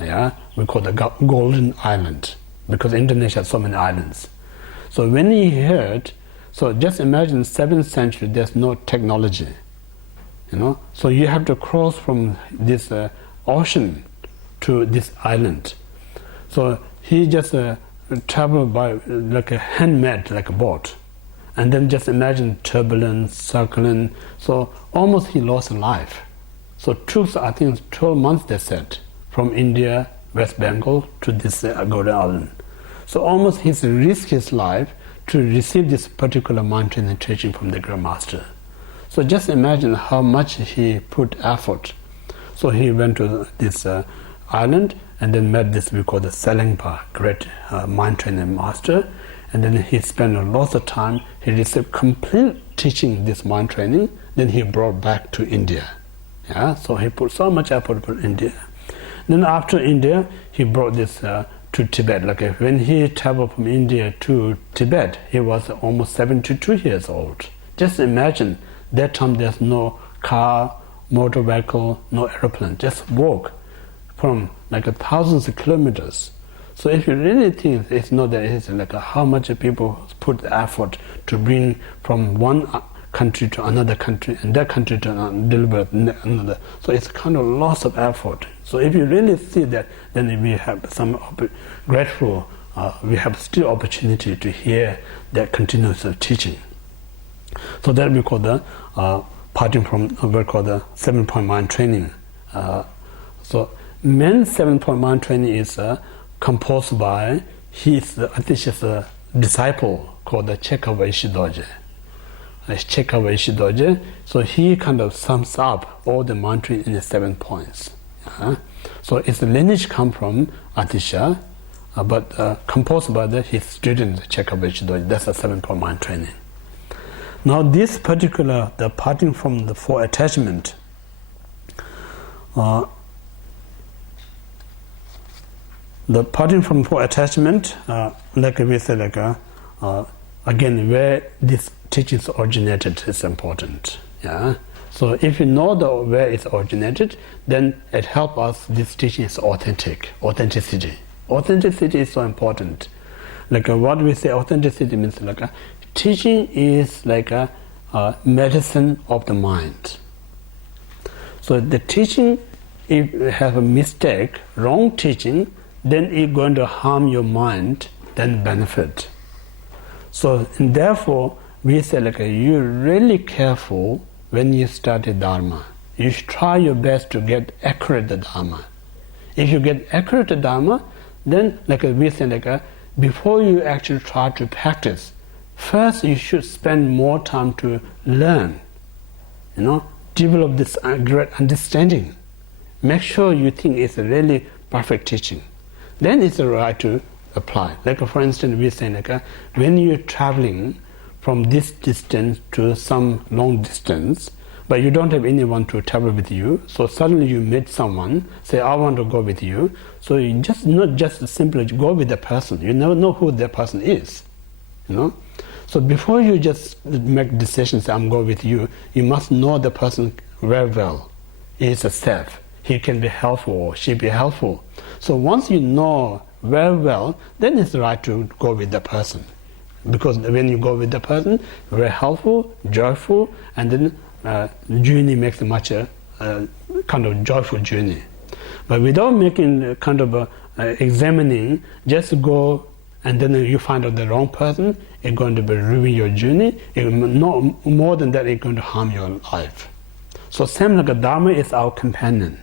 Yeah, we call the Golden Island, because Indonesia has so many islands. So when he heard, so just imagine 7th century, there's no technology, so you have to cross from this ocean to this island. So he just traveled by like a handmade, like a boat, and then just imagine turbulence, circling, so almost he lost life. So took, I think, 12 months, they said, from India, West Bengal to this Golden Island. So almost he risked his life to receive this particular mind training teaching from the Great Master. So just imagine how much he put effort. So he went to this island and then met this, we call the Selengpa, great mind training master. And then he spent lots of time, he received complete teaching this mind training, then he brought back to India. Yeah, so he put so much effort for India. Then after India, he brought this to Tibet. Like when he traveled from India to Tibet, he was almost 72 years old. Just imagine, that time there's no car, motor vehicle, no airplane, just walk from like thousands of kilometers. So if you really think, it's not that it's like how much people put effort to bring from one country to another country, and that country to deliver another. So it's kind of loss of effort. So if you really see that, then we have some grateful, we have still opportunity to hear that continuous teaching. So that we call the parting from what we call the 7-point mind training. So main 7-point mind training is composed by his, I think it's a disciple called the Chekava Ishidoje. So he kind of sums up all the mantra in the 7 points. So its lineage come from Atisha, but composed by his student Chekava Ishidoje. That's a 7-point mind training. Now this particular, the parting from the 4 attachment, the parting from 4 attachment, like we say, again, where this teachings originated is important. Yeah. So if you know where it's originated, then it helps us. This teaching is authentic. Authenticity. Authenticity is so important. Like what we say, authenticity means teaching is like a medicine of the mind. So the teaching, if you have a mistake, wrong teaching, then it's going to harm your mind than benefit. So and therefore, we say you're really careful when you study Dharma. You should try your best to get accurate Dharma. If you get accurate Dharma, then we say before you actually try to practice, first you should spend more time to learn. Develop this great understanding. Make sure you think it's a really perfect teaching. Then it's right to apply. For instance, we say when you're traveling from this distance to some long distance, but you don't have anyone to travel with you, so suddenly you meet someone, say, I want to go with you. So you just not just simply go with the person. You never know who that person is. So before you just make decisions, I'm going with you, you must know the person very well. He is a self. He can be helpful or she be helpful. So once you know very well, then it's right to go with the person. Because when you go with the person, very helpful, joyful, and then journey makes much kind of joyful journey. But without making kind of examining, just go and then you find out the wrong person, it's going to be ruin your journey. No more than that, it's going to harm your life. So same like a Dharma is our companion.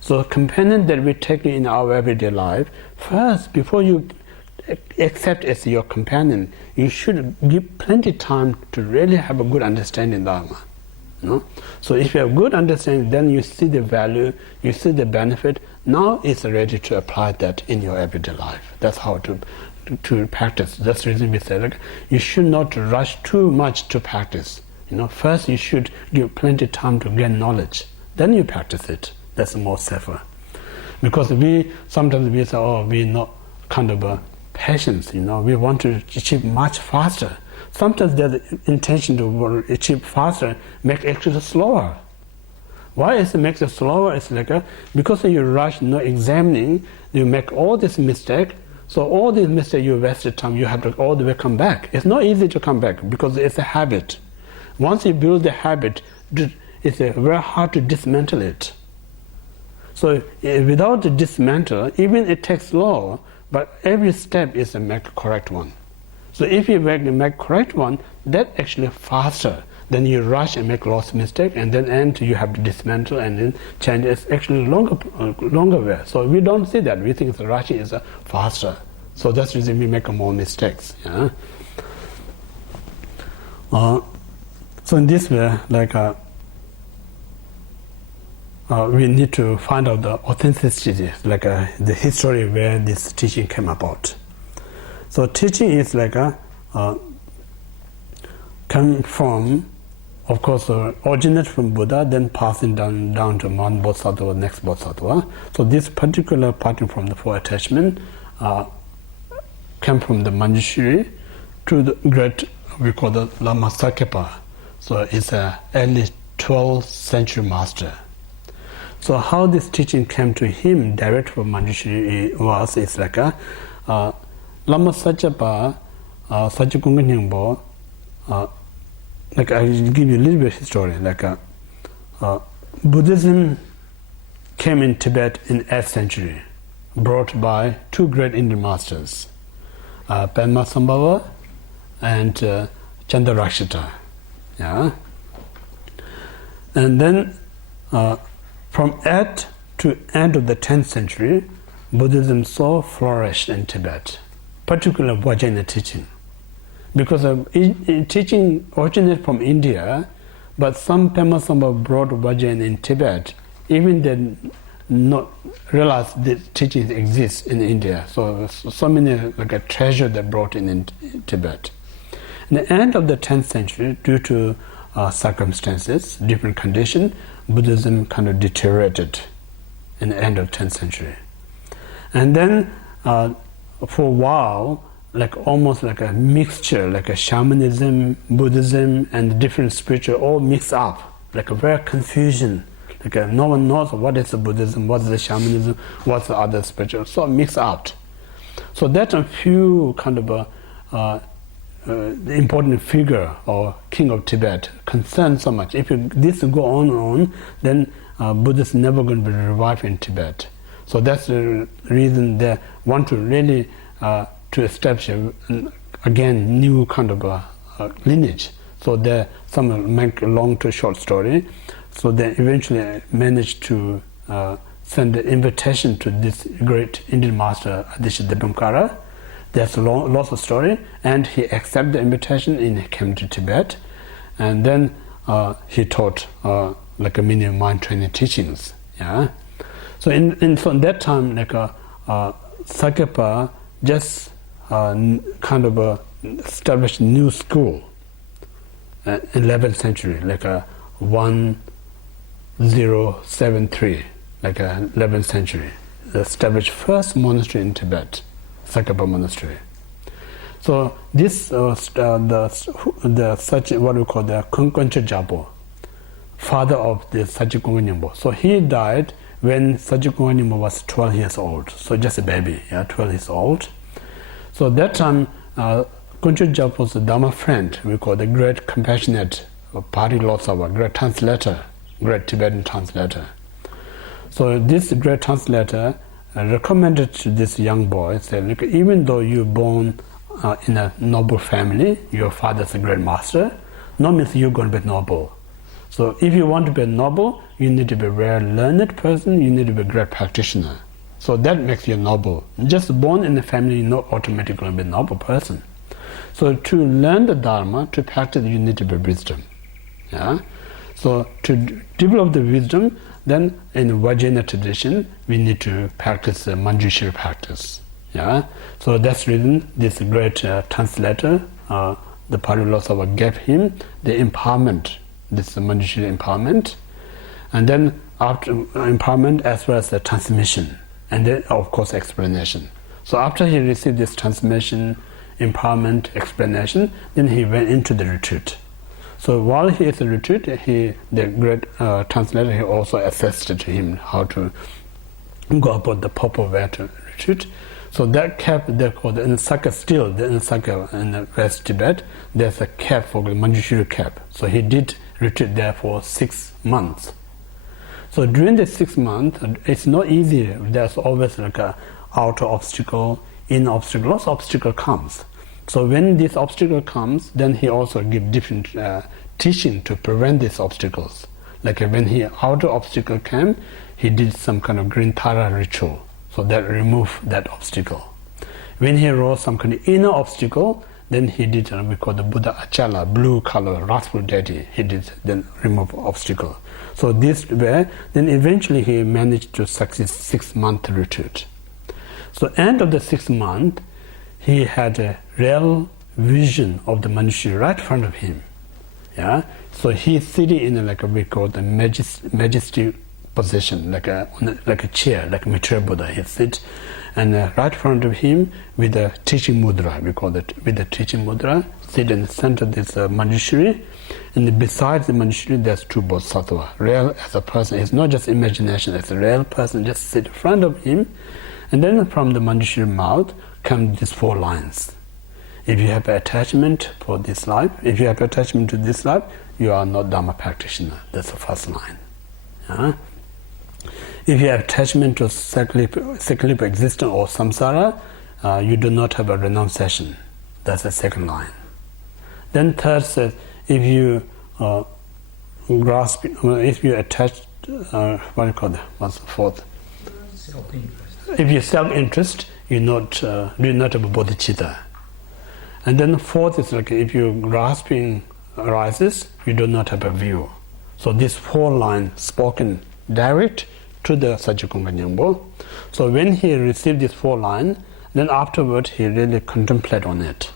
So a companion that we take in our everyday life, first, before you accept as your companion, you should give plenty time to really have a good understanding of Dharma. So if you have good understanding, then you see the value, you see the benefit. Now it's ready to apply that in your everyday life. That's how to practice. That's the reason we say you should not rush too much to practice. First you should give plenty time to gain knowledge. Then you practice it. That's more safer. Because sometimes we say, we're not kind of patience, we want to achieve much faster. Sometimes there's intention to achieve faster, make actually slower. Why it makes it slower? It's like because you rush, not examining, you make all this mistake. So all these mistakes you wasted time, you have to all the way come back. It's not easy to come back because it's a habit. Once you build the habit, it's very hard to dismantle it. So without the dismantle, even it takes long, but every step is a make correct one. So if you make correct one, that actually faster than you rush and make lots of mistake, and then end you have to dismantle and then change. It's actually longer way. So we don't see that. We think the rushing is faster. So that's the reason we make more mistakes. Yeah. So in this way, like we need to find out the authenticity, like the history where this teaching came about. So teaching is like come from, of course, originate from Buddha, then passing down to one Bodhisattva, next Bodhisattva. So this particular parting from the four attachment came from the Manjushri to the great, we call the Lama Sakepa. So it's an early 12th century master. So how this teaching came to him direct from Manjushri was, it's like Lama Sakepa, Kunga Nyingpo, like I will give you a little bit of history. Like Buddhism came in Tibet in 8th century, brought by two great Indian masters, Padmasambhava and Chandarakshita. Yeah. And then from 8th to end of the 10th century, Buddhism so flourished in Tibet, particularly Vajrayana teaching. Because teaching originated from India, but some Padmasambhava brought Vajrayana in Tibet, even they not realize that teaching exists in India. So many like a treasure they brought in Tibet. In the end of the 10th century, due to circumstances, different conditions, Buddhism kind of deteriorated in the end of 10th century. And then for a while, like almost like a mixture, like a shamanism, Buddhism, and different spiritual all mixed up, like a very confusion. Like no one knows what is the Buddhism, what is the shamanism, what's the other spiritual, so mixed out. So that a few kind of the important figure or king of Tibet concerned so much. If this go on, then Buddhists never going to be revived in Tibet. So that's the reason they want to really to establish again new kind of lineage. So they some make a long to short story. So they eventually managed to send an invitation to this great Indian master Adisha Debamkara. There's lots of story, and he accepted the invitation and he came to Tibet, and then he taught like a mini mind training teachings. Yeah. So from that time, like Sakepa just kind of established a new school in 11th century, like a 1073, like a 11th century. They established first monastery in Tibet, Sakepa Monastery. So this the such what we call the Kunga Jabo, father of the Sachikunga Nyingpo. So he died when Sachikunga Nyingpo was 12 years old. So just a baby, 12 years old. So that time, Kunga Jabo's Dharma friend, we call the great compassionate Pari Losava, great translator, great Tibetan translator. So this great translator recommended to this young boy, said, look, even though you're born in a noble family, your father's a great master, no means you're going to be noble. So if you want to be noble, you need to be a very learned person, you need to be a great practitioner. So that makes you noble. Just born in a family, you're not automatically going to be a noble person. So to learn the Dharma, to practice, you need to be wisdom. Yeah? So to develop the wisdom, then in the Vajrayana tradition, we need to practice the Manjushri practice. Yeah? So that's the reason this great translator, the Pali Losava, gave him the empowerment, this Manjushri empowerment, and then after empowerment as well as the transmission, and then of course explanation. So after he received this transmission, empowerment, explanation, then he went into the retreat. So while he is a retreat, the great translator, he also assisted to him how to go about the proper way to retreat. So that cap, they're called in Sakha still, in Sakha in the West Tibet, there's a cap for the Manjushri cap. So he did retreat there for 6 months. So during the 6 months, it's not easy. There's always like a outer obstacle, inner obstacle, lots of obstacle comes. So when this obstacle comes, then he also give different teaching to prevent these obstacles. Like when he outer obstacle came, he did some kind of green Tara ritual, so that removed that obstacle. When he rose some kind of inner obstacle, then he did what we call the Buddha Achala, blue color, wrathful deity. He did then remove obstacle. So this way, then eventually he managed to succeed 6-month retreat. So end of the 6th month, he had a real vision of the Manjushri right in front of him. Yeah, so he's sitting in like we call the majesty position, like a chair, like Mitra Buddha. He sits, and right in front of him with the teaching mudra, we call it, with the teaching mudra, sit in the center of this Manjushri, and besides the Manjushri, there's 2 bodhisattvas. Real as a person, it's not just imagination, it's a real person just sit in front of him, and then from the Manjushri mouth come these 4 lines. If you have attachment for this life, if you have attachment to this life, you are not Dharma practitioner. That's the first line. If you have attachment to cyclical existence or samsara, you do not have a renunciation. That's the second line. Then third says, if you grasp, if you attach, what do you call that? What's the fourth? Self-interest. If you self-interest, you do not have a bodhicitta. And then the fourth is like if you grasping arises, you do not have a view. So these 4 lines spoken direct to the Sachikunga Nyingpo. So when he received these 4 lines, then afterward he really contemplate on it.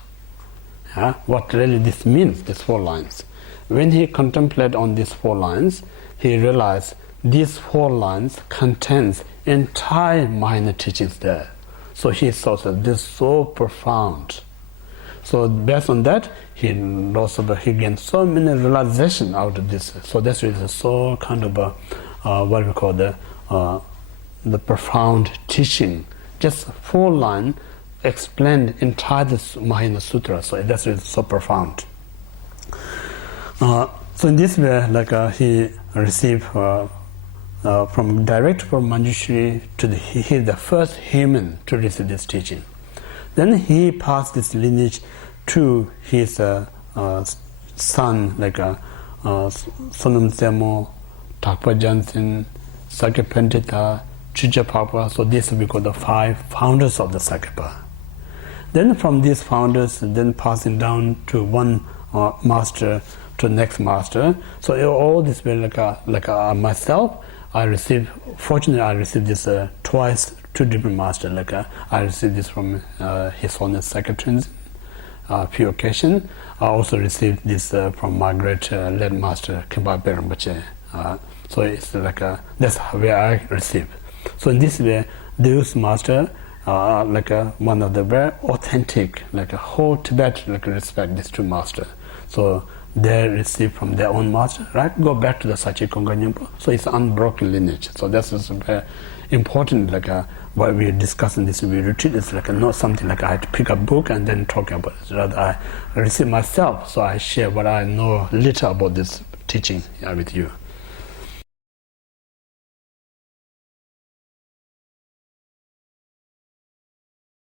What really this means, these 4 lines. When he contemplate on these 4 lines, he realized these 4 lines contains entire minor teachings there. So he thought that this is so profound. So based on that, he gained so many realization out of this. So that's really so kind of what we call the profound teaching. Just 4 lines explained entire this Mahayana Sutra. So that's really so profound. So in this way, like he received from direct from Manjushri to he is the first human to receive this teaching. Then he passed this lineage to his son, like Sonam Tsemo, Takpa Jansen, Sakya Pentita, Chuja Papa. So these we call the 5 founders of the Sakya. Then from these founders, then passing down to one master to next master. So all this way, like myself, fortunately I received this twice, 2 different masters. Like I received this from His Holiness Secretary, few occasions. I also received this from my great late master Khenpo Ngawang Dhamchoe. So it's like that's where I received. So in this way, those masters are like one of the very authentic, like a whole Tibet like respect these 2 masters. So they receive from their own master, right? Go back to the Sachikunga Nyingpo. So it's unbroken lineage. So that's very important. Like what we are discussing this retreat is like not something like I had to pick a book and then talk about it. Rather, I receive myself. So I share what I know little about this teaching with you.